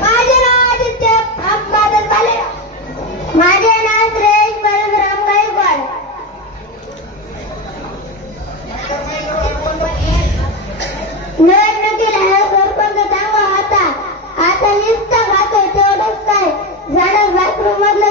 माझे नाव आदित्य माझे नाव श्रेयश गायकवाड. आता लिस्ट खातो तेवढंच काय. झाडं बाथरूम मधलं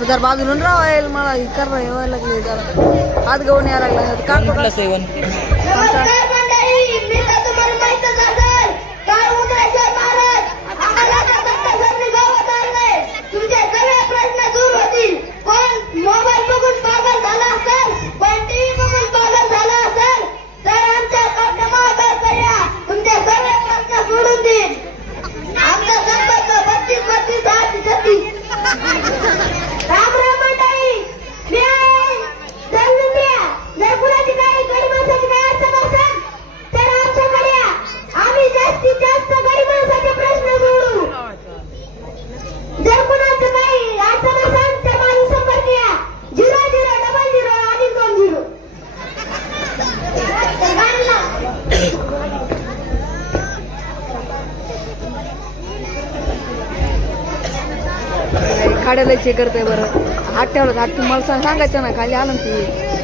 जर बाजून राहायला मला कर यावं लागले जरा हात घेऊन यायला लागला. का सेवन. खाड्याला चेक करतंय बरं. हात ठेवला हात तुम्हाला सांगायचं ना खाली आलं तुम्ही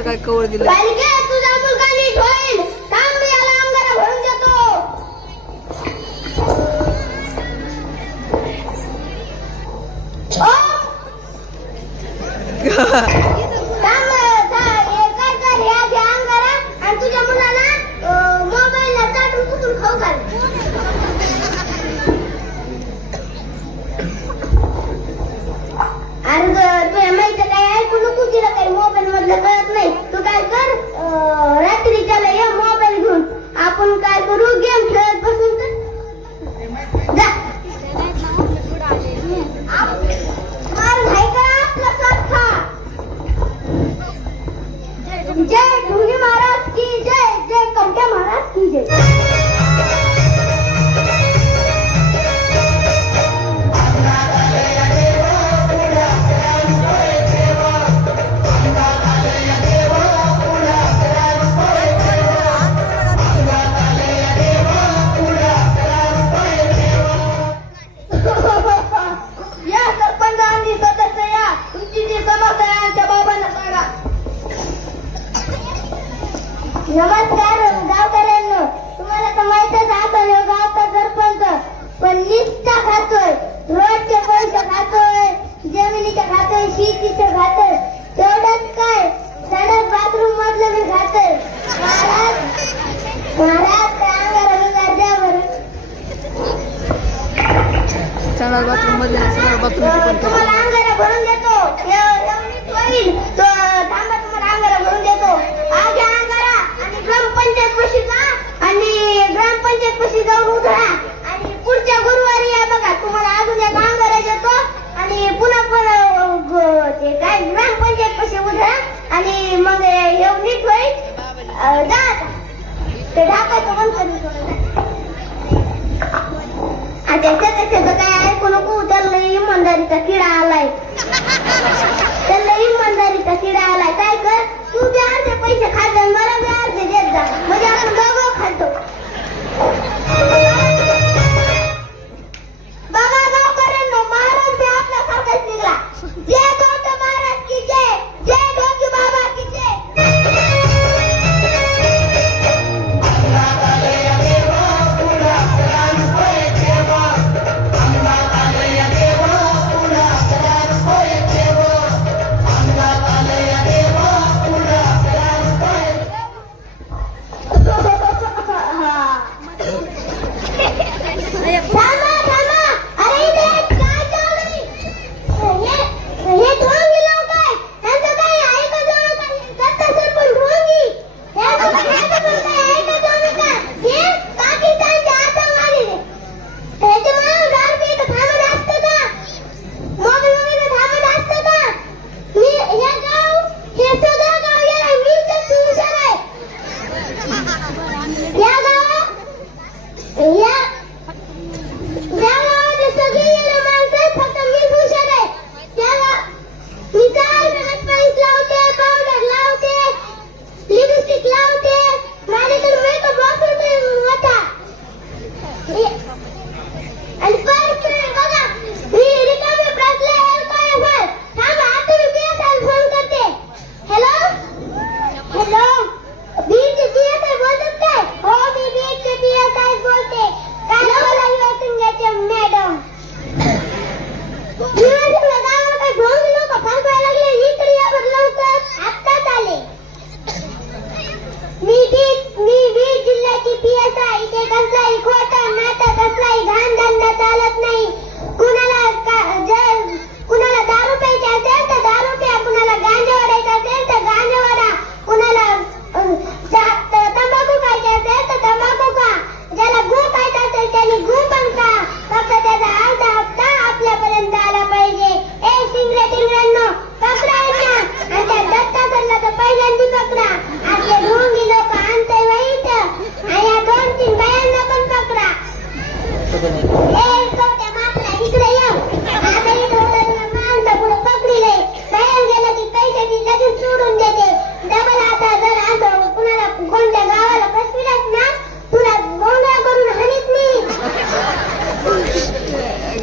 काय कवर दिलं जय ढोंगी महाराज की जय जय कंटे महाराज की जय. नमस्कार गावकऱ्यांनो. तुम्हाला तर माहितच आपण गावचा सरपंच पण निष्ठा खातोय. रोडचे पैसे खातोय जमिनीचे खातोय शेतीचे खातोय. तेवढंच काय? सडक बाथरूम मधलं मी खातोय. महाराज महाराज अंगारा भरून देतो. एवढीच तो ते ढाकायचं पण करून त्याच्या त्याच्यात काय ऐकू नको त्या इमानदारीचा किडा आलाय? त्या लई इमानदारीचा किडा आलाय. काय कर? तू बी अर्धे पैसे खात मला बी अर्धे जा.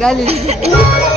galing.